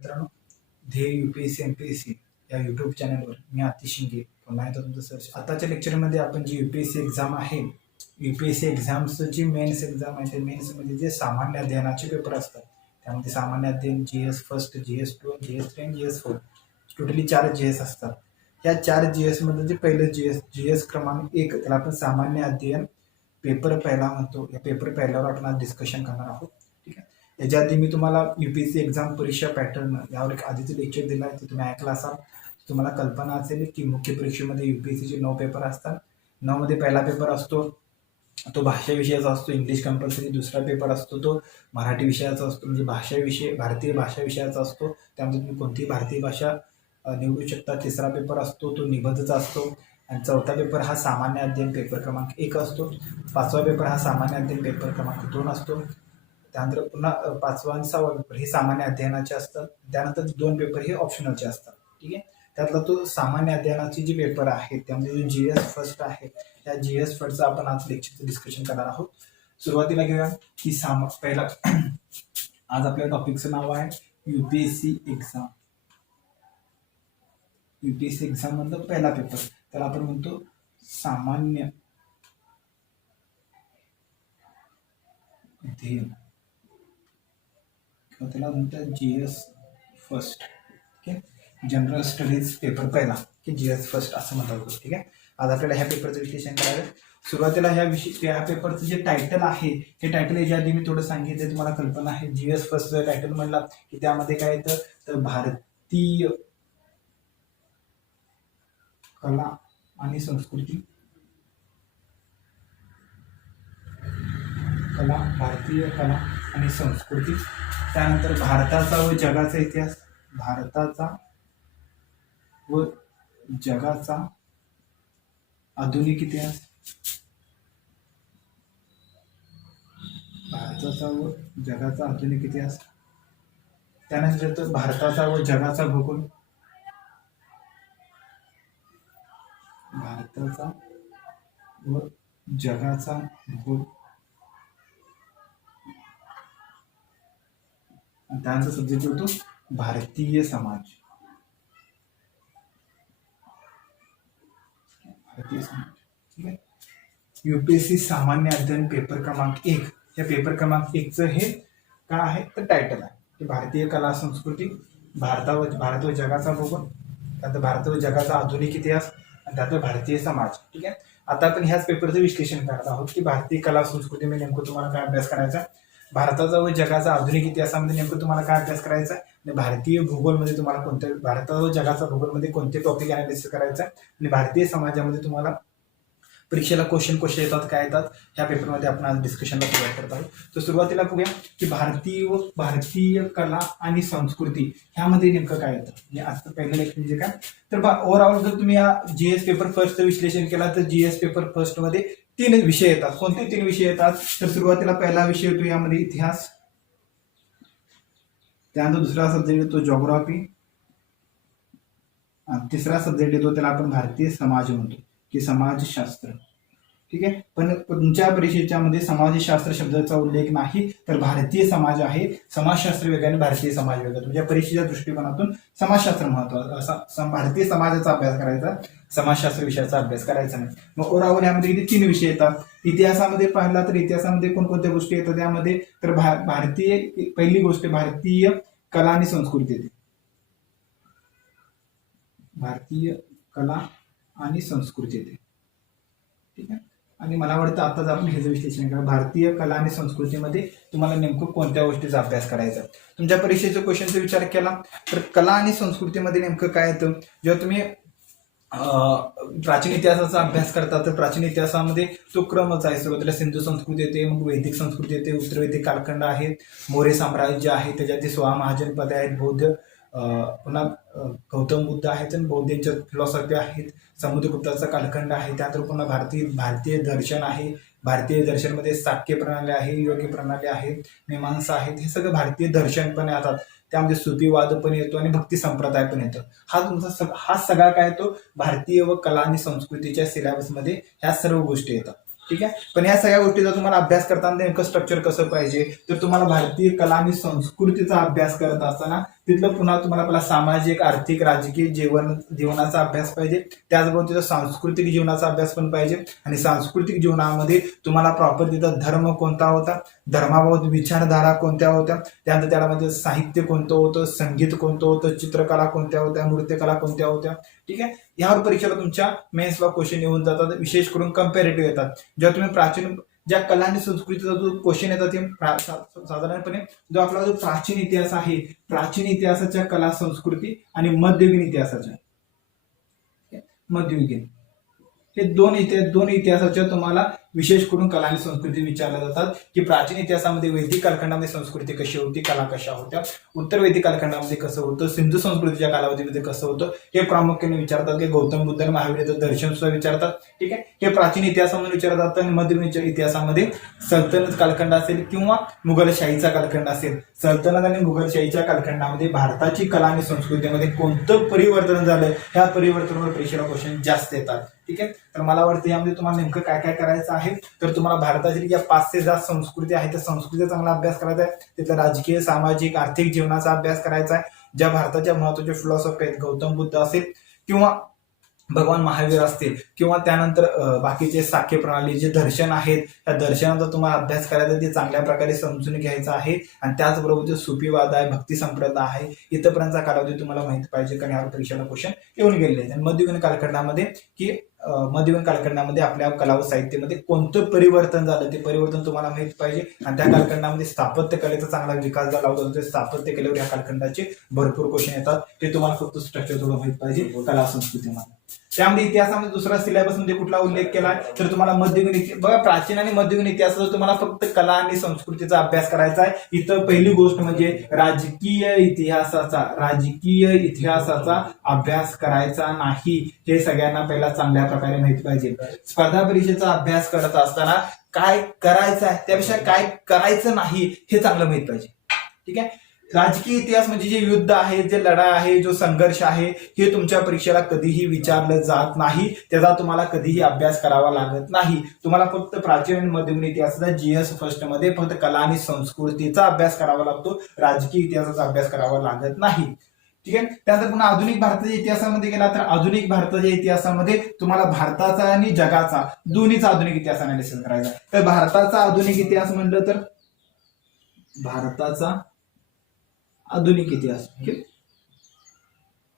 मित्रांनो, ध्येय UPSC MPSC या यूट्यूब चॅनलवर मी आतिश शिंदे पुन्हा एकदा तुमचं सर्च. आताच्या लेक्चरमध्ये आपण जी UPSC एक्झाम आहे, UPSC एक्झामचं जी मेन्स एक्झाम आहे, ते मेन्समध्ये जे सामान्य अध्ययनाचे पेपर असतात त्यामध्ये सामान्य अध्ययन GS फर्स्ट, GS 2, GS 3 आणि GS 4 टोटली 4 GS असतात. या 4 GS मध्ये जे पहिलं GS क्रमांक 1 त्याला आपण सामान्य अध्ययन पेपर पहिला म्हणतो. या पेपर पहिल्यावर आपण आज डिस्कशन करणार आहोत. ठीक आहे. याच्या आधी मी तुम्हाला UPSC एक्झाम परीक्षा पॅटर्न यावर एक आधीचं लेक्चर दिलं आहे, ते तुम्ही ऐकला असाल. तुम्हाला कल्पना असेल की मुख्य परीक्षेमध्ये UPSCचे 9 पेपर असतात. 9 मध्ये पहिला पेपर असतो तो भाषा विषयाचा असतो, इंग्लिश कंपल्सरी. दुसरा पेपर असतो तो मराठी विषयाचा असतो, म्हणजे भाषा विषय भारतीय भाषा विषयाचा असतो. त्यामध्ये तुम्ही कोणतीही भारतीय भाषा निवडू शकता. तिसरा पेपर असतो तो निबंधचा असतो. आणि चौथा पेपर हा सामान्य अध्ययन पेपर क्रमांक 1 असतो. पाचवा पेपर हा सामान्य अध्ययन पेपर क्रमांक 2 असतो. त्यानंतर पुन्हा 5वा आणि 6वा पेपर हे सामान्य अध्ययनाचे असतात. त्यानंतर 2 पेपर हे ऑप्शनलचे असतात. ठीक आहे. त्यातला तो सामान्य अध्ययनाचे जे पेपर आहेत त्यामध्ये जो GS फर्स्ट आहे, त्या GS फर्स्टचं आपण आज लेक्चरचं डिस्कशन करणार आहोत. सुरुवातीला घेऊया की पहिला आज आपल्या टॉपिकचं नाव आहे UPSC एक्झाम. UPSC एक्झाम मधला पहिला पेपर त्याला आपण म्हणतो सामान्य अध्ययन, त्याला म्हणतात GS फर्स्ट. ठीक आहे. जनरल स्टडीज पेपर पहिला की GS फर्स्ट असं म्हणतात. ठीक आहे. आज आपल्याला ह्या पेपरचं विश्लेषण करायचं. सुरुवातीला ह्या पेपरचं जे टायटल आहे हे टायटल याच्या आधी मी थोडं सांगितलं, तुम्हाला कल्पना आहे. GS फर्स्टचं टायटल म्हणला की त्यामध्ये काय येतं तर भारतीय कला आणि संस्कृती, भारतीय कला आणि संस्कृती. त्यानंतर भारताचा व जगाचा इतिहास, भारताचा व जगाचा आधुनिक इतिहास, भारताचा व जगाचा आधुनिक इतिहास. त्यानंतर भारताचा व जगाचा भूगोल, भारताचा व जगाचा भूगोल. त्यांचा सब्जेक्ट होतो भारतीय समाज. भारतीय समाज. ठीक आहे. UPSC सामान्य अध्ययन पेपर क्रमांक 1 या पेपर क्रमांक 1चं हे काय आहे तर टायटल आहे की भारतीय कला संस्कृती, भारत व जगाचा भूगोल, त्यानंतर भारत व जगाचा आधुनिक इतिहास आणि त्यानंतर भारतीय समाज. ठीक आहे. आता आपण ह्याच पेपरचं विश्लेषण करत आहोत की भारतीय कला संस्कृतीमध्ये नेमकं तुम्हाला काय अभ्यास करायचा, भारताचा व जगाचा आधुनिक इतिहासामध्ये नेमकं तुम्हाला काय अभ्यास करायचा आणि भारतीय भूगोलमध्ये तुम्हाला कोणत्या, भारत व जगाचा भूगोलमध्ये कोणते टॉपिक अनालिसिस करायचा आणि भारतीय समाजामध्ये तुम्हाला परीक्षेला क्वेश्चन येतात, काय येतात, ह्या पेपरमध्ये आपण आज डिस्कशनला सुरुवात करत आहोत. तर सुरुवातीला बघूया की भारतीय कला आणि संस्कृती ह्यामध्ये नेमकं काय येतं. म्हणजे आजचं पहिलं लेक्चर म्हणजे काय तर ओव्हरऑल जर तुम्ही या GS पेपर फर्स्टचं विश्लेषण केला तर GS पेपर फर्स्ट मध्ये 3 विषय येतात. कोणते 3 विषय येतात तर सुरुवातीला पहिला विषय येतो यामध्ये इतिहास, त्यानंतर दुसरा सब्जेक्ट येतो जॉग्राफी, तिसरा सब्जेक्ट येतो त्याला आपण भारतीय समाज म्हणतो की समाजशास्त्र. ठीक आहे. पण तुमच्या परीक्षेच्या मध्ये समाजशास्त्र शब्दाचा उल्लेख नाही, तर भारतीय समाज आहे. समाजशास्त्र वेगळं आणि भारतीय समाज वेगळं. तुमच्या परीक्षेच्या दृष्टिकोनातून समाजशास्त्र महत्वाचं, असा भारतीय समाजाचा अभ्यास करायचा, समाजशास्त्र विषयाचा अभ्यास करायचा नाही. मग ओव्हरऑल यामध्ये किती 3 विषय येतात. इतिहासामध्ये पाहिला तर इतिहासामध्ये कोणकोणत्या गोष्टी येतात त्यामध्ये तर भारतीय, पहिली गोष्ट भारतीय कला आणि संस्कृती येते. भारतीय कला आणि संस्कृती येते. ठीक आहे. आणि मला वाटतं आताच आपण ह्याचं विश्लेषण करा. भारतीय कला आणि संस्कृतीमध्ये तुम्हाला नेमकं कोणत्या गोष्टीचा अभ्यास करायचा. तुमच्या परीक्षेच्या क्वेश्चनचा विचार केला तर कला आणि संस्कृतीमध्ये नेमकं काय येतं. जेव्हा तुम्ही प्राचीन इतिहासाचा अभ्यास करता तर प्राचीन इतिहासामध्ये तो क्रमच आहे. सुरुवातीला सिंधू संस्कृती येते, मग वैदिक संस्कृती येते, उत्तर वैदिक कालखंड आहे, मौर्य साम्राज्य आहे, त्याच्यात 16 महाजनपदे आहेत, बौद्ध, पुन्हा गौतम बुद्ध आहेत आणि बौद्धांच्या फिलॉसॉफी आहेत, समुद्रगुप्ताचा कालखंड आहे, त्यानंतर पुन्हा भारतीय दर्शन आहे. भारतीय दर्शनमध्ये साक्य प्रणाली आहे, योग्य प्रणाली आहे, मीमांसा आहेत. हे सगळं भारतीय दर्शन पण येतात. त्यामध्ये सुफीवाद पण येतो आणि भक्ती संप्रदाय पण येतो. हा सगळा काय येतो भारतीय व कला आणि संस्कृतीच्या सिलेबसमध्ये ह्या सर्व गोष्टी येतात. ठीक आहे. पण या सगळ्या गोष्टीचा तुम्हाला अभ्यास करताना नेमकं स्ट्रक्चर कसं पाहिजे तर तुम्हाला भारतीय कला आणि संस्कृतीचा अभ्यास करत असताना तिथलं पुन्हा तुम्हाला पहिला सामाजिक, आर्थिक, राजकीय जीवनाचा अभ्यास पाहिजे. त्याचबरोबर तिथं सांस्कृतिक जीवनाचा अभ्यास पण पाहिजे. आणि सांस्कृतिक जीवनामध्ये तुम्हाला प्रॉपर तिथं धर्म कोणता होता, धर्माबाबत विचारधारा कोणत्या होत्या, त्यानंतर त्यामध्ये साहित्य कोणतं होतं, संगीत कोणतं होतं, चित्रकला कोणत्या होत्या, नृत्यकला कोणत्या होत्या. ठीक आहे, यावर परीक्षेला तुमच्या मेन्सला क्वेश्चन येऊन जातात. विशेष करून कम्पॅरेटिव्ह येतात. जेव्हा तुम्ही प्राचीन ज्या कला आणि संस्कृतीचा जो क्वेश्चन येतात ते साधारणपणे जो आपला जो प्राचीन इतिहास आहे, प्राचीन इतिहासाच्या कला संस्कृती आणि मध्ययुगीन इतिहासाच्या मध्ययुगीन हे दोन इतिहासाच्या तुम्हाला विशेष करून कला आणि संस्कृती विचारल्या जातात. की प्राचीन इतिहासामध्ये वैदिक कालखंडामध्ये संस्कृती कशी होती, कला कशा होत्या, उत्तर वैदिक कालखंडामध्ये कसं होतं, सिंधू संस्कृतीच्या कालावधीमध्ये कसं होतं, हे प्रामुख्याने विचारतात. की गौतम बुद्ध आणि महावीराचं दर्शन सुद्धा विचारतात. ठीक आहे, हे प्राचीन इतिहासामध्ये विचारलं जातं. आणि मध्ययुगीन इतिहासामध्ये सल्तनत कालखंड असेल किंवा मुघलशाहीचा कालखंड असेल, सल्तनत आणि मुघलशाहीच्या कालखंडामध्ये भारताची कला आणि संस्कृतीमध्ये कोणतं परिवर्तन झालं, ह्या परिवर्तनावर परीक्षेला क्वेश्चन जास्त येतात. ठीक आहे, तर मला वाटतं यामध्ये तुम्हाला नेमकं काय काय करायचं आहे, तर तुम्हाला भारतातील ज्या 5 ते 10 संस्कृती आहेत त्या संस्कृतीचा चांगला अभ्यास करायचा आहे. तिथला राजकीय, सामाजिक, आर्थिक जीवनाचा अभ्यास करायचा आहे. ज्या भारताच्या महत्त्वाच्या फिलॉसॉफी आहेत, गौतम बुद्ध असेल किंवा भगवान महावीर असतील किंवा त्यानंतर बाकीचे साख्य प्रणाली जे दर्शन आहेत, त्या दर्शनाचा तुम्हाला अभ्यास करायचा, ते चांगल्या प्रकारे समजून घ्यायचा आहे. आणि त्याचबरोबर जे सुफीवाद आहे, भक्ती संप्रदाय आहे, इथपर्यंतचा कालावधी तुम्हाला माहिती पाहिजे, कारण यावर परीक्षेला क्वेश्चन येऊन गेलेले आहेत. आणि मध्ययुगीन कालखंडामध्ये की मध्ययुगीन कालखंडामध्ये आपल्या कला व साहित्यामध्ये कोणतं परिवर्तन झालं, ते परिवर्तन तुम्हाला माहिती पाहिजे. आणि त्या कालखंडामध्ये स्थापत्य कलेचा चांगला विकास झाला होता. स्थापत्य कलेवर या कालखंडाचे भरपूर क्वेश्चन येतात. ते तुम्हाला फक्त स्ट्रक्चर थोडं माहिती पाहिजे कला संस्कृतीमध्ये. त्यामध्ये इतिहासामध्ये दुसरा सिलेबस मध्ये कुठला उल्लेख केला तर तुम्हाला मध्ययुगीन बघा, प्राचीन आणि मध्ययुगीन इतिहासाचा तुम्हाला फक्त कला आणि संस्कृतीचा अभ्यास करायचा आहे. इथं पहिली गोष्ट म्हणजे राजकीय इतिहासाचा अभ्यास करायचा नाही. हे सगळ्यांना पहिला चांगल्या प्रकारे माहिती पाहिजे. स्पर्धा परीक्षेचा अभ्यास करत असताना काय करायचं आहे, त्यापेक्षा काय करायचं नाही हे चांगलं माहिती पाहिजे. ठीक आहे, राजकीय इतिहास म्हणजे जे युद्ध आहे, जे लढा आहे, जो संघर्ष आहे, हे तुमच्या परीक्षेला कधीही विचारलं जात नाही. त्याचा तुम्हाला कधीही अभ्यास करावा लागत नाही. तुम्हाला फक्त प्राचीन आणि मध्ययुगीन इतिहासाचा GS फर्स्ट मध्ये फक्त कला आणि संस्कृतीचा अभ्यास करावा लागतो. राजकीय इतिहासाचा अभ्यास करावा लागत नाही. ठीक आहे, त्यानंतर पुन्हा आधुनिक भारताच्या इतिहासामध्ये गेला तर आधुनिक भारताच्या इतिहासामध्ये तुम्हाला भारताचा आणि जगाचा दोन्हीचा आधुनिक इतिहास अनालिसिस करायचा. तर भारताचा आधुनिक इतिहास म्हणलं तर भारताचा आधुनिक इतिहास,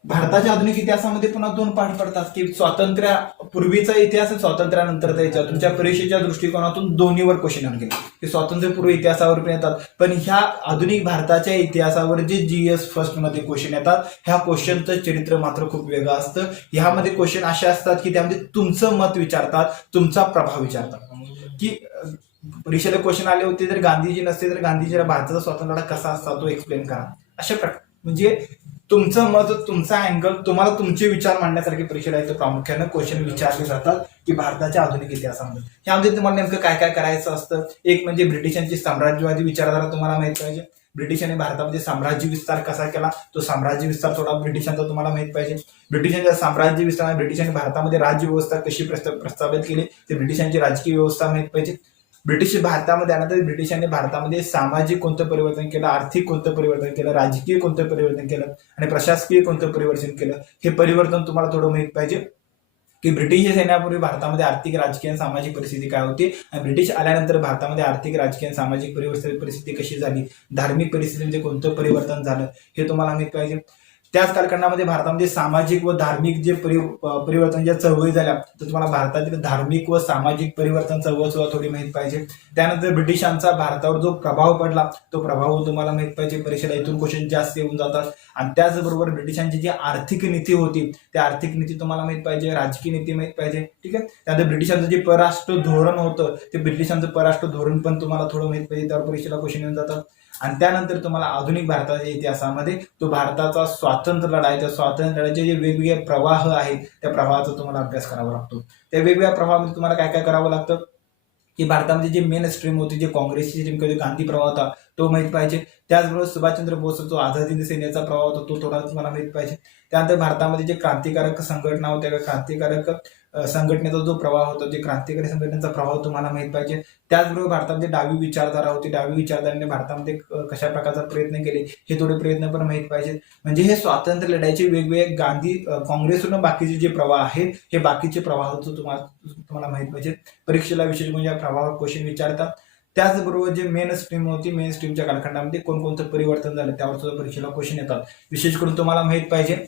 भारताच्या आधुनिक इतिहासामध्ये पुन्हा 2 पाठ पडतात. की स्वातंत्र्यापूर्वीचा इतिहास आणि स्वातंत्र्यानंतरचा इतिहास. तुमच्या परीक्षेच्या दृष्टिकोनातून दोन्हीवर क्वेश्चन येऊन गेले. की स्वातंत्र्यपूर्व इतिहासावर पण येतात, पण ह्या आधुनिक भारताच्या इतिहासावर जे GS फर्स्ट मध्ये क्वेश्चन येतात, ह्या क्वेश्चनचं चरित्र मात्र खूप वेगळं असतं. ह्यामध्ये क्वेश्चन असे असतात की त्यामध्ये तुमचं मत विचारतात, तुमचा प्रभाव विचारतात. की परीक्षेला क्वेश्चन आले होते तर गांधीजी नसते तर गांधीजीला भारताचा स्वातंत्र्य कसा असता तो एक्सप्लेन करा. अशा प्रकार म्हणजे तुमचं मत, तुमचा अँगल, तुम्हाला तुमचे विचार मांडण्यासारखे परीक्षेला इथं प्रामुख्यानं क्वेश्चन विचारले जातात. की भारताच्या आधुनिक इतिहासामध्ये ह्यामध्ये तुम्हाला नेमकं काय काय करायचं असतं. एक म्हणजे ब्रिटिशांची साम्राज्यवादी विचारधारा तुम्हाला माहित पाहिजे. ब्रिटिशांनी भारतामध्ये साम्राज्य विस्तार कसा केला, तो साम्राज्य विस्तार थोडा ब्रिटिशांचा तुम्हाला माहित पाहिजे. ब्रिटिशांच्या साम्राज्य विस्तार, ब्रिटिशांनी भारतामध्ये राज्य व्यवस्था कशी प्रस्थापित केली, ते ब्रिटिशांची राजकीय व्यवस्था माहित पाहिजे. ब्रिटिश भारतामध्ये आल्यानंतर ब्रिटिशांनी भारतामध्ये सामाजिक कोणतं परिवर्तन केलं, आर्थिक कोणतं परिवर्तन केलं, राजकीय कोणतं परिवर्तन केलं आणि प्रशासकीय कोणतं परिवर्तन केलं, हे परिवर्तन तुम्हाला थोडं माहित पाहिजे. की ब्रिटिश सैन्यापूर्वी भारतामध्ये आर्थिक, राजकीय आणि सामाजिक परिस्थिती काय होती आणि ब्रिटिश आल्यानंतर भारतामध्ये आर्थिक, राजकीय आणि सामाजिक परिस्थिती कशी झाली, धार्मिक परिस्थितीमध्ये कोणतं परिवर्तन झालं, हे तुम्हाला माहित पाहिजे. त्याच कालखंडामध्ये भारतामध्ये सामाजिक व धार्मिक जे परिवर्तन ज्या चळवळी झाल्या, तर तुम्हाला भारतातील धार्मिक व सामाजिक परिवर्तन चळवळ सुद्धा थोडी माहित पाहिजे. त्यानंतर ब्रिटिशांचा भारतावर जो प्रभाव पडला, तो प्रभाव तुम्हाला माहित पाहिजे. परीक्षेला इथून क्वेश्चन जास्त येऊन जातात. आणि त्याचबरोबर ब्रिटिशांची जी आर्थिक नीती होती, त्या आर्थिक नीती तुम्हाला माहित पाहिजे, राजकीय नीती माहित पाहिजे. ठीक आहे, त्यानंतर ब्रिटिशांचं जे परराष्ट्र धोरण होतं, ते ब्रिटिशांचं परराष्ट्र धोरण पण तुम्हाला थोडं माहित पाहिजे. त्यावर परीक्षेला क्वेश्चन येऊन जातात. आणि त्यानंतर तुम्हाला आधुनिक भारताच्या इतिहासामध्ये तो भारताचा स्वातंत्र्य लढा आहे, त्या स्वातंत्र्य लढ्याचे जे वेगवेगळे प्रवाह आहेत, त्या प्रवाहाचा तुम्हाला अभ्यास करावा लागतो. त्या वेगवेगळ्या प्रवाहामध्ये तुम्हाला काय काय करावं लागतं. की भारतामध्ये जे मेन स्ट्रीम होती, जे काँग्रेसची स्ट्रीम किंवा गांधी प्रवाह होता, तो माहित पाहिजे. त्याचबरोबर सुभाषचंद्र बोस जो आझादी सेनेचा प्रभाव होता तो थोडा तुम्हाला माहित पाहिजे. त्यानंतर भारतामध्ये जे क्रांतिकारक संघटना होत्या, क्रांतिकारक संघटनेचा जो प्रभाव होता, जे क्रांतिकारी संघटनेचा प्रभाव तुम्हाला माहित पाहिजे. त्याचबरोबर भारतामध्ये डावी विचारधारा होती, डावी विचारधारेने भारतामध्ये कशा प्रकारचा प्रयत्न केले हे थोडे प्रयत्न पण माहित पाहिजेत. म्हणजे हे स्वातंत्र्य लढ्याचे वेगवेगळे गांधी काँग्रेसवरून बाकीचे जे प्रवाह आहेत हे बाकीचे प्रवाह तुम्हाला माहित पाहिजे. परीक्षेला विशेष म्हणजे प्रवाह क्वेश्चन विचारतात. त्याचबरोबर जे मेन स्ट्रीम होती, मेन स्ट्रीमच्या कालखंडामध्ये कोणकोणतं परिवर्तन झालं त्यावर सुद्धा परीक्षेला क्वेश्चन येतात. विशेष करून तुम्हाला माहित पाहिजे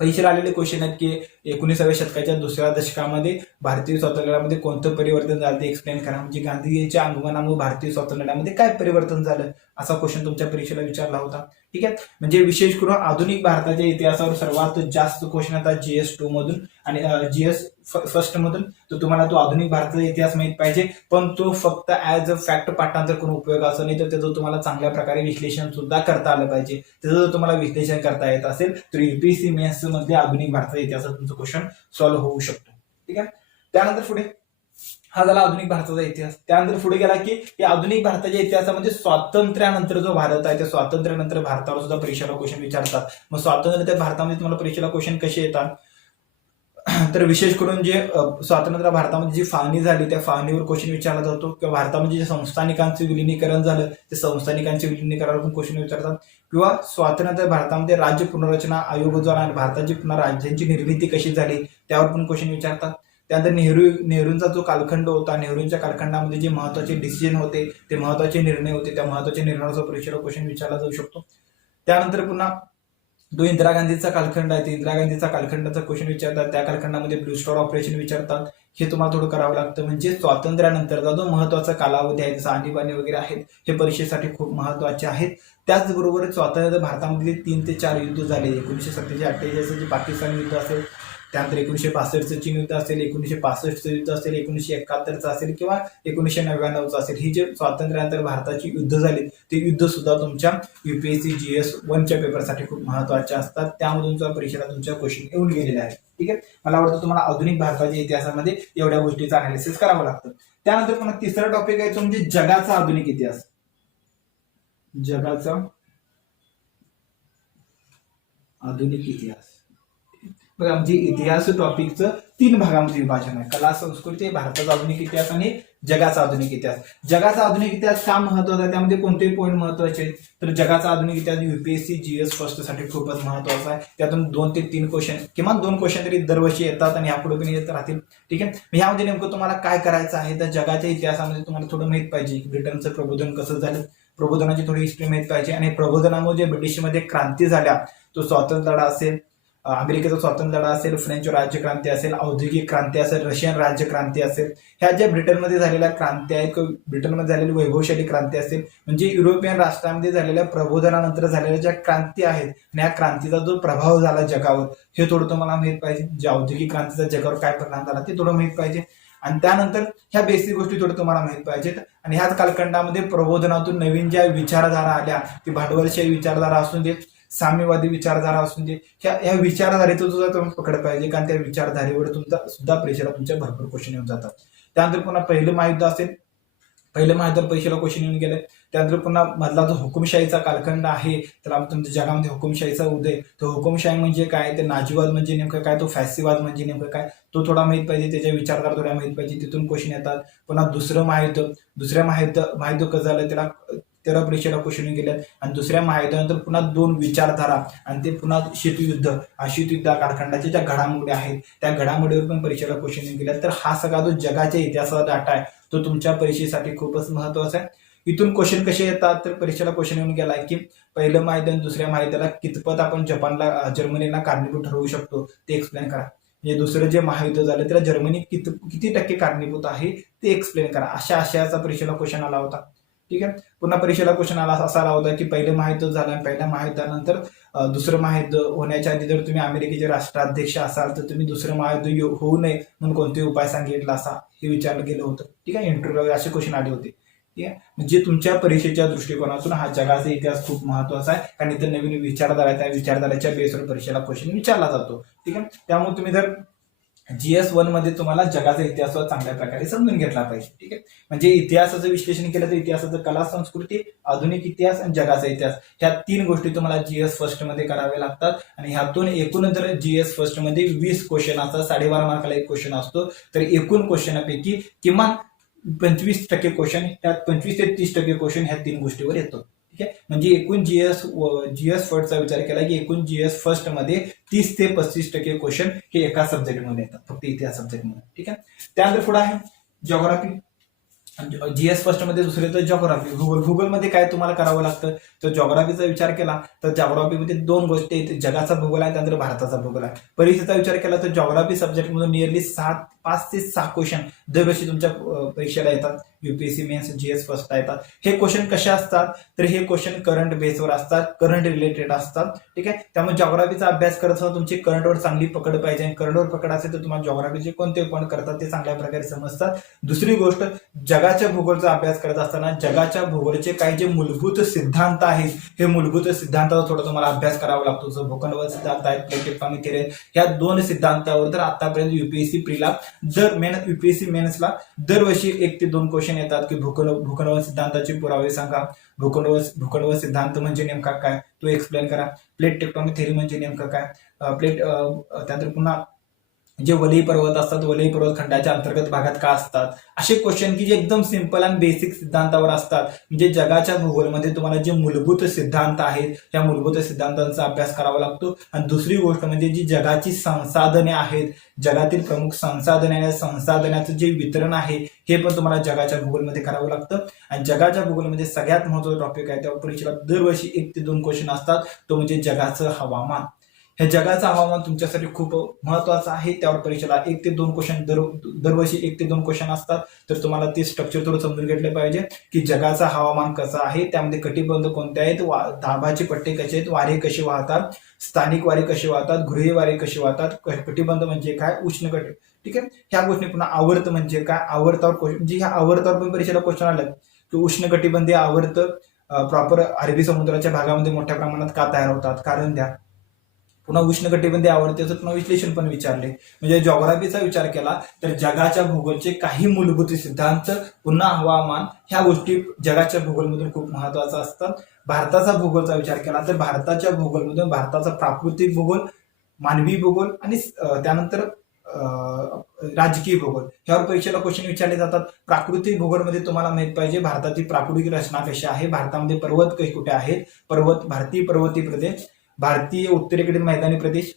परीक्षेला आलेले क्वेश्चन आहेत की 19व्या शतकाच्या दुसऱ्या दशकामध्ये भारतीय स्वातंत्र्यामध्ये कोणतं परिवर्तन झालं ते एक्सप्लेन करा. म्हणजे गांधीजींच्या आगमनामुळे भारतीय स्वातंत्र्यामध्ये काय परिवर्तन झालं असा क्वेश्चन तुमच्या परीक्षेला विचारला होता. ठीक आहे. म्हणजे विशेष करून आधुनिक भारताच्या इतिहासावर सर्वात जास्त क्वेश्चन येतात GS2 मधून आणि GS फर्स्ट मधून. तर तुम्हाला तो आधुनिक भारताचा इतिहास माहित पाहिजे, पण तो फक्त ऍज अ फॅक्ट पाठांतर करून उपयोगाचा नाही, तर त्याचं तुम्हाला चांगल्या प्रकारे विश्लेषण सुद्धा करता आलं पाहिजे. त्याचं जर तुम्हाला विश्लेषण करता येत असेल तर UPSC मेन्स मध्ये आधुनिक भारताचा इतिहासात तुमचं क्वेश्चन सॉल्व्ह होऊ शकतो. ठीक आहे. त्यानंतर पुढे हा झाला आधुनिक भारताचा इतिहास. त्यानंतर पुढे गेला की या आधुनिक भारताच्या इतिहासामध्ये स्वातंत्र्यानंतर जो भारत आहे त्या स्वातंत्र्यानंतर भारतावर सुद्धा परीक्षेला क्वेश्चन विचारतात. मग स्वातंत्र्य भारतामध्ये तुम्हाला परीक्षेला क्वेश्चन कसे येतात, तर विशेष करून जे स्वातंत्र्य भारतामध्ये जी फाळणी झाली त्या फाळणीवर क्वेश्चन विचारला जातो, किंवा भारतामध्ये जे संस्थानिकांचे विलिनीकरण झालं ते संस्थानिकांचे विलिनीकरणावर पण क्वेश्चन विचारतात, किंवा स्वातंत्र्य भारतामध्ये राज्य पुनर्रचना आयोग जो आहे भारताची पुन्हा राज्यांची निर्मिती कशी झाली त्यावर पण क्वेश्चन विचारतात. त्यानंतर नेहरूंचा जो कालखंड होता, नेहरूंच्या कालखंडामध्ये जे महत्वाचे डिसिजन होते, ते महत्वाचे निर्णय होते, त्या महत्वाच्या निर्णयाचा परीक्षेला क्वेश्चन विचारला जाऊ शकतो. त्यानंतर पुन्हा जो इंदिरा गांधीचा कालखंड आहे, इंदिरा गांधीचा कालखंडाचा क्वेश्चन विचारतात. त्या कालखंडामध्ये ब्लू स्टार ऑपरेशन विचारतात. हे तुम्हाला थोडं करावं लागतं. म्हणजे स्वातंत्र्यानंतरचा जो महत्वाचा कालावधी आहे, जसं आणीबाणी वगैरे आहेत, हे परीक्षेसाठी खूप महत्वाचे आहेत. त्याचबरोबर स्वातंत्र्य भारतामध्ये 3 ते 4 युद्ध झाले. 1947-48 जे पाकिस्तान युद्ध असेल, त्यानंतर 1962चं चीन युद्ध असेल, 1965चं युद्ध असेल, 1971चं असेल किंवा 1999चं असेल, ही जे स्वातंत्र्यानंतर भारताची युद्ध झाली ते युद्ध सुद्धा तुमच्या UPSC GS1च्या पेपरसाठी खूप महत्वाचे असतात. त्यामधून परीक्षेला तुमच्या क्वेश्चन येऊन गेलेले आहेत. ठीक आहे. मला वाटतं तुम्हाला आधुनिक भारताच्या इतिहासामध्ये एवढ्या गोष्टीचं अनालिसिस करावं लागतं. त्यानंतर पुन्हा तिसरा टॉपिक आहे तो म्हणजे जगाचा आधुनिक इतिहास. जगाचा आधुनिक इतिहास बघा, म्हणजे इतिहास टॉपिकचं 3 भागामध्ये विभाजन आहे. कला संस्कृती, भारताचा आधुनिक इतिहास आणि जगाचा आधुनिक इतिहास. जगाचा आधुनिक इतिहास का महत्वाचा आहे, त्यामध्ये कोणते पॉईंट महत्वाचे आहेत, तर जगाचा आधुनिक इतिहास UPSC GS फर्स्ट साठी खूपच महत्वाचा आहे. त्यातून 2 ते 3 क्वेश्चन, किमान 2 क्वेश्चन तरी दरवर्षी येतात आणि यापुढे पण येत राहतील. ठीक आहे. ह्यामध्ये नेमकं तुम्हाला काय करायचं आहे, तर जगाच्या इतिहासामध्ये तुम्हाला थोडं माहित पाहिजे की ब्रिटनचं प्रबोधन कसं झालं, प्रबोधनाची थोडी हिस्ट्री माहित पाहिजे. आणि प्रबोधनामुळे जे ब्रिटिशमध्ये क्रांती झाल्या, तो स्वातंत्र्य लढा असेल, अमेरिकेचा स्वातंत्र्य लढा असेल, फ्रेंच राज्यक्रांती असेल, औद्योगिक क्रांती असेल, रशियन राज्यक्रांती असेल, ह्या ज्या ब्रिटनमध्ये झालेल्या क्रांती आहेत, ब्रिटनमध्ये झालेली वैभवशाली क्रांती असेल, म्हणजे युरोपियन राष्ट्रांमध्ये झालेल्या प्रबोधनानंतर झालेल्या ज्या क्रांती आहेत आणि या क्रांतीचा जो प्रभाव झाला जगावर हे थोडं तुम्हाला माहित पाहिजे. जे औद्योगिक क्रांतीचा जगावर काय परिणाम झाला ते थोडं माहित पाहिजे. आणि त्यानंतर ह्या बेसिक गोष्टी थोडं तुम्हाला माहित पाहिजेत. आणि ह्याच कालखंडामध्ये प्रबोधनातून नवीन ज्या विचारधारा आल्या, ती भांडवलशाही विचारधारा असून दे, साम्यवादी विचारधारा असून दे, ह्या विचारधारेचं सुद्धा तुम्ही पकड पाहिजे, कारण त्या विचारधारेवर तुमचा सुद्धा परीक्षेला तुमच्या भरपूर क्वेश्चन येऊन जातात. त्यानंतर पुन्हा पहिलं महायुद्ध असेल, पहिलं महायुद्ध परीक्षेला क्वेश्चन येऊन गेले. त्यानंतर पुन्हा मधला जो हुकुमशाहीचा कालखंड आहे, तर तुमच्या जगामध्ये हुकुमशाहीचा उदय, तर हुकुमशाही म्हणजे काय, ते नाजीवाद म्हणजे नेमकं काय, तो फॅसिवाद म्हणजे नेमकं काय, तो थोडा माहित पाहिजे. त्याच्या विचारधारा थोड्या माहित पाहिजे, तिथून क्वेश्चन येतात. पुन्हा दुसऱ्या महायुद्ध कसं झालं, त्याला 13 परीक्षेला क्वेश्चन गेल्यात. आणि दुसऱ्या महायुद्धानंतर पुन्हा 2 विचारधारा आणि ते पुन्हा शीतयुद्ध, शीतयुद्ध कालखंडाच्या ज्या घडामोडी आहेत त्या घडामोडीवर पण परीक्षेला क्वेश्चन गेल्यात. तर हा सगळा जो जगाच्या इतिहासाचा डाटा आहे तो तुमच्या परीक्षेसाठी खूपच महत्वाचा आहे. इथून क्वेश्चन कसे येतात, तर परीक्षेला क्वेश्चन येऊन गेलाय की पहिलं महायुद्ध आणि दुसऱ्या महायुद्धाला कितपत आपण जर्मनीला कारणीभूत ठरवू शकतो ते एक्सप्लेन करा. म्हणजे दुसरं जे महायुद्ध झालं त्याला जर्मनी किती टक्के कारणीभूत आहे ते एक्सप्लेन करा. अशा आशयाचा परीक्षेला क्वेश्चन आला होता. ठीक आहे. पुन्हा परीक्षेला क्वेश्चन असा आला होता की पहिलं महायुद्ध झालं आणि पहिल्या महायुद्धानंतर दुसरं महायुद्ध होण्याच्या आधी जर तुम्ही अमेरिकेचे राष्ट्राध्यक्ष असाल तर तुम्ही दुसरं महायुद्ध होऊ नये म्हणून कोणते उपाय सांगितला असा हे विचारलं गेलं होतं. ठीक आहे. इंटरव्ह्यू असे क्वेश्चन आले होते. ठीक आहे. म्हणजे तुमच्या परीक्षेच्या दृष्टिकोनातून हा जगाचा इतिहास खूप महत्वाचा आहे, कारण इथं नवीन विचारधारा आहे, त्या विचारधाराच्या बेसवर परीक्षेला क्वेश्चन विचारला जातो. ठीक आहे. त्यामुळे तुम्ही जर GS1 मध्ये तुम्हाला जगाचा इतिहास चांगल्या प्रकारे समजून घेतला पाहिजे. ठीक आहे, म्हणजे इतिहासाचं विश्लेषण केलं तर इतिहासाचं कला संस्कृती, आधुनिक इतिहास आणि जगाचा इतिहास ह्या 3 गोष्टी तुम्हाला GS फर्स्ट मध्ये कराव्या लागतात. आणि ह्यातून एकूण जर GS फर्स्ट मध्ये 20 क्वेश्चन असतात, 12.5 मार्काला एक क्वेश्चन असतो, तर एकूण क्वेश्चनपैकी किमान 25% क्वेश्चन, त्यात 25 ते 30% क्वेश्चन ह्या 3 गोष्टीवर येतो. ठीक आहे, म्हणजे एकूण जीएस फर्स्टचा विचार केला की एकूण GS फर्स्ट मध्ये 30 ते 35% क्वेश्चन हे एका सब्जेक्टमध्ये येतात, फक्त इतिहास सब्जेक्टमध्ये. ठीक आहे, त्यानंतर पुढे आहे जिओग्राफी. GS फर्स्ट मध्ये दुसरे तर जिओग्राफी. भूगोलमध्ये काय तुम्हाला करावं लागतं, तर जिओग्राफीचा विचार केला तर जिओग्राफीमध्ये 2 गोष्टी आहेत, जगाचा भूगोल आहे त्यानंतर भारताचा भूगोल आहे. परीक्षेचा विचार केला तर जिओग्राफी सब्जेक्टमधून नियरली 5 ते 6 क्वेश्चन दरवर्षी तुमच्या परीक्षेला येतात, UPSC मेन्स GS फर्स्ट येतात. हे क्वेश्चन कसे असतात, तर हे क्वेश्चन करंट बेसवर असतात, करंट रिलेटेड असतात. ठीक आहे, त्यामुळे जिओग्राफीचा अभ्यास करत असताना तुमची करंटवर चांगली पकड पाहिजे, आणि करंटवर पकड असेल तर तुम्हाला जिओग्राफीचे कोणते पॉईंट करतात ते चांगल्या प्रकारे समजतात. दुसरी गोष्ट, जगाच्या भूगोलचा अभ्यास करत असताना जगाच्या भूगोलचे काही जे मूलभूत सिद्धांत आहेत, हे मूलभूत सिद्धांताचा थोडा तुम्हाला अभ्यास करावा लागतो. जो भूखंड सिद्धांत आहेत, प्लेट टेक्टोनिक थिअरी, ह्या 2 सिद्धांतावर तर आतापर्यंत UPSC प्रीला UPSC मेन्सला दरवर्षी 1 ते 2 क्वेश्चन येतात की भूखंड सिद्धांताचे पुरावे सांगा, भूखंड सिद्धांत म्हणजे नेमका काय तो एक्सप्लेन करा, प्लेट टेक्टोनिक थिअरी म्हणजे नेमकं काय, त्यानंतर पुन्हा जे वलयी पर्वत असतात, वलयी पर्वत खंडाच्या अंतर्गत भागात का असतात, असे क्वेश्चन की जे एकदम सिंपल आणि बेसिक सिद्धांतावर असतात. म्हणजे जगाच्या भूगोलमध्ये तुम्हाला जे मूलभूत सिद्धांत आहेत, त्या मूलभूत सिद्धांतांचा अभ्यास करावा लागतो. आणि दुसरी गोष्ट म्हणजे जी जगाची संसाधने आहेत, जगातील प्रमुख संसाधनाचं जे वितरण आहे, हे पण तुम्हाला जगाच्या भूगोलमध्ये करावं लागतं. आणि जगाच्या भूगोलमध्ये सगळ्यात महत्त्वाचा टॉपिक आहे, त्यावर परीक्षेला दरवर्षी 1 ते 2 क्वेश्चन असतात, तो म्हणजे जगाचं हवामान. हे जगाचं हवामान तुमच्यासाठी खूप महत्वाचं आहे, त्यावर परीक्षेला 1 ते 2 क्वेश्चन दरवर्षी 1 ते 2 क्वेश्चन असतात. तर तुम्हाला ते स्ट्रक्चर थोडं समजून घेतलं पाहिजे की जगाचं हवामान कसं आहे, त्यामध्ये कटिबंध कोणते आहेत, दाबाचे पट्टे कसे आहेत, वारे कसे वाहतात, स्थानिक वारे कसे वाहतात, गृहीय वारे कसे वाहतात, कटिबंध म्हणजे काय, उष्णकटिबंध. ठीक आहे, ह्या गोष्टी. पुन्हा आवर्त म्हणजे काय, आवर्तावर क्वेश्चन, म्हणजे ह्या आवर्तावर पण परीक्षेला क्वेश्चन आलं की उष्णकटिबंधीय आवर्त प्रॉपर अरबी समुद्राच्या भागामध्ये मोठ्या प्रमाणात का तयार होतात, कारण द्या. पुन्हा उष्णकटिबंधीय आवर्ताचं पुन्हा विश्लेषण पण विचारले. म्हणजे जिओग्राफीचा विचार केला तर जगाच्या भूगोलचे काही मूलभूत सिद्धांत, पुन्हा हवामान, ह्या गोष्टी जगाच्या भूगोलमधून खूप महत्वाचा असतात. भारताचा भूगोलचा विचार केला तर भारताच्या भूगोलमधून भारताचा प्राकृतिक भूगोल, मानवी भूगोल आणि त्यानंतर राजकीय भूगोल, ह्यावर परीक्षेला क्वेश्चन विचारले जातात. प्राकृतिक भूगोलमध्ये तुम्हाला माहित पाहिजे भारताची प्राकृतिक रचना कशी आहे, भारतामध्ये पर्वत कुठे आहेत, भारतीय पर्वतीय प्रदेश, भारतीय उत्तरेकडील मैदानी प्रदेश,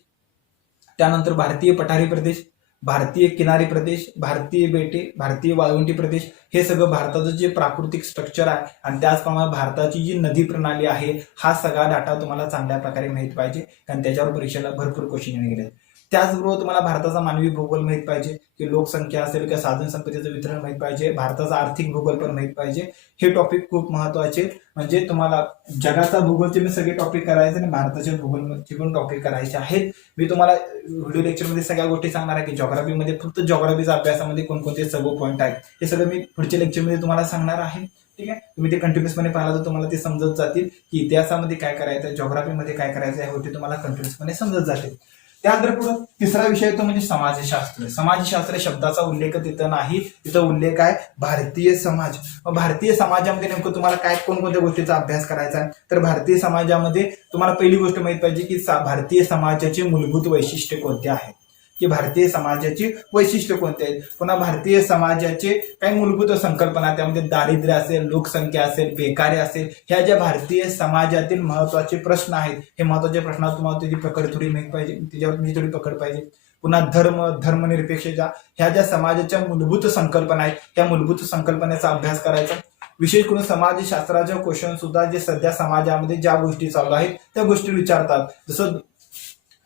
त्यानंतर भारतीय पठारी प्रदेश, भारतीय किनारी प्रदेश, भारतीय बेटे, भारतीय वाळवंटी प्रदेश, हे सगळं भारताचं जे प्राकृतिक स्ट्रक्चर आहे. आणि त्याचप्रमाणे भारताची जी नदी प्रणाली आहे, हा सगळा डाटा तुम्हाला चांगल्या प्रकारे माहित पाहिजे, कारण त्याच्यावर परीक्षेला भरपूर क्वेश्चन येऊन गेले. त्याचबरोबर तुम्हाला भारताचा मानवी भूगोल माहित पाहिजे की लोकसंख्या असेल किंवा साधन संपत्तीचं वितरण माहित पाहिजे, भारताचा आर्थिक भूगोल पण माहित पाहिजे. हे टॉपिक खूप महत्वाचे. म्हणजे तुम्हाला जगाचा भूगोलचे मी सगळे टॉपिक करायचे आणि भारताच्या भूगोलचे पण टॉपिक करायचे आहेत. मी तुम्हाला व्हिडिओ लेक्चरमध्ये सगळ्या गोष्टी सांगणार आहे की जिओग्राफीमध्ये फक्त जिओग्राफीच्या अभ्यासामध्ये कोणकोणते सर्व पॉईंट आहेत, हे सगळं मी पुढच्या लेक्चरमध्ये तुम्हाला सांगणार आहे. ठीक आहे, तुम्ही ते कंटिन्युअसपणे पाहिलं तर तुम्हाला ते समजत जातील की इतिहासामध्ये काय करायचं, जिओग्राफीमध्ये काय करायचं, या गोष्टी तुम्हाला कंटिन्युअसपणे समजत जातील. त्यानंतर पुढे तिसरा विषय तो म्हणजे समाजशास्त्र. समाजशास्त्र शब्दाचा उल्लेख तिथं नाही, तिथं उल्लेख आहे भारतीय समाज. भारतीय समाजामध्ये नेमकं तुम्हाला काय कोणकोणत्या गोष्टीचा अभ्यास करायचा आहे, तर भारतीय समाजामध्ये तुम्हाला पहिली गोष्ट माहित पाहिजे की भारतीय समाजाचे मूलभूत वैशिष्ट्य कोणते आहेत, की भारतीय समाजाची वैशिष्ट्य कोणते आहेत. पुन्हा भारतीय समाजाचे काही मूलभूत संकल्पना, त्यामध्ये दारिद्र्य असेल, लोकसंख्या असेल, बेकारी असेल, ह्या ज्या भारतीय समाजातील महत्वाचे प्रश्न आहेत, हे महत्वाच्या प्रश्नात तुम्हाला त्याची पकड थोडी माहित पाहिजे, त्याच्यावर तुमची थोडी पकड पाहिजे. पुन्हा धर्मनिरपेक्षता, ह्या ज्या समाजाच्या मूलभूत संकल्पना आहेत, त्या मूलभूत संकल्पनेचा अभ्यास करायचा. विशेष करून समाजशास्त्राच्या क्वेश्चन सुद्धा जे सध्या समाजामध्ये ज्या गोष्टी चालू आहेत त्या गोष्टी विचारतात. जसं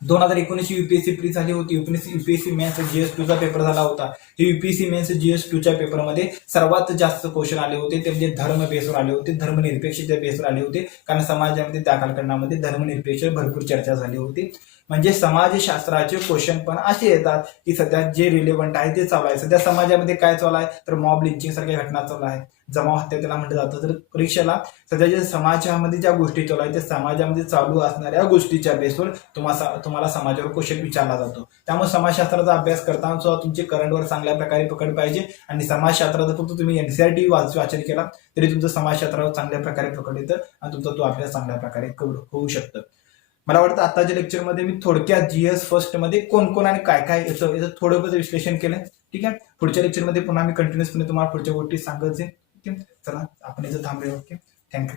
2019 UPSC प्री झाली होती, UPSC मेन्स GS2 चा पेपर झाला होता. हे युपीएससी मेन्स GS2च्या पेपरमध्ये सर्वात जास्त क्वेश्चन आले होते ते म्हणजे धर्म बेसवर आले होते, धर्मनिरपेक्षतेच्या बेसवर आले होते, कारण समाजामध्ये त्या कालखंडामध्ये धर्मनिरपेक्ष भरपूर चर्चा झाली होती. म्हणजे समाजशास्त्राचे क्वेश्चन पण असे येतात की सध्या जे रिलेव्हंट आहे ते चालू आहे. सध्या समाजामध्ये काय चालू आहे तर मॉब लिंचिंग सारख्या घटना चालू आहेत, जमाव हत्या त्याला म्हटलं जातं. तर परीक्षेला सध्या जे समाजामध्ये ज्या गोष्टी चालू आहेत त्या समाजामध्ये चालू असणाऱ्या गोष्टीच्या बेसवर तुम्हाला समाजावर क्वेश्चन विचारला जातो. त्यामुळे समाजशास्त्राचा अभ्यास करताना सुद्धा तुमची करंटवर चांगल्या प्रकारे पकड पाहिजे. आणि समाजशास्त्राचा फक्त तुम्ही NCERT वाचन केला तरी तुमचं समाजशास्त्रावर चांगल्या प्रकारे पकड येतं आणि तुमचा तो अभ्यास चांगल्या प्रकारे होऊ शकतं. मला वाटतं आताच्या लेक्चरमध्ये मी थोडक्यात GS फर्स्ट मध्ये कोण कोण आणि काय काय याचं थोडं विश्लेषण केलं. ठीक आहे, पुढच्या लेक्चरमध्ये पुन्हा मी कंटिन्युअसपणे तुम्हाला पुढच्या गोष्टी सांगत जाईल. ठीक आहे, चला आपण याचं थांबूया. Okay, thank you.